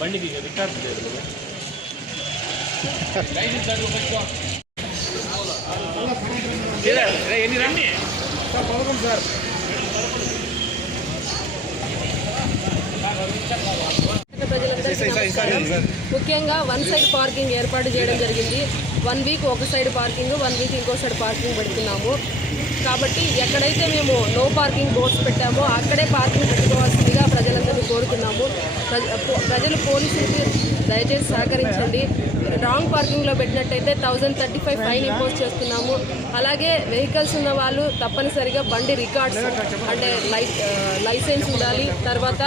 బండికి రికార్డు లేదు. ఎన్ని రండి సార్? 11 సార్. ముఖ్యంగా వన్ సైడ్ పార్కింగ్ ఏర్పాటు చేయడం జరిగింది. 1 వీక్ ఒక సైడ్ పార్కింగ్, 1 వీక్ ఇంకో సైడ్ పార్కింగ్ పెడుతున్నాము. కాబట్టి ఎక్కడైతే మేము నో పార్కింగ్ బోర్డ్స్ పెట్టామో అక్కడే పార్కింగ్ పెట్టుకోవాల్సిందిగా ప్రజలందరినీ కోరుతున్నాము. ప్రజలు పోలీసులకి దయచేసి సహకరించండి. రాంగ్ పార్కింగ్లో పెట్టినట్టయితే 1035 ఫైన్ ఇంపోజ్ చేస్తున్నాము. అలాగే వెహికల్స్ ఉన్న వాళ్ళు తప్పనిసరిగా బండి రికార్డ్స్ అంటే లైసెన్స్ ఉండాలి, తర్వాత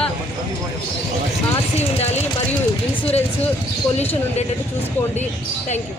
ఆర్సీ ఉండాలి, మరియు ఇన్సూరెన్స్ పొల్యూషన్ ఉండేటట్టు చూసుకోండి. Thank you.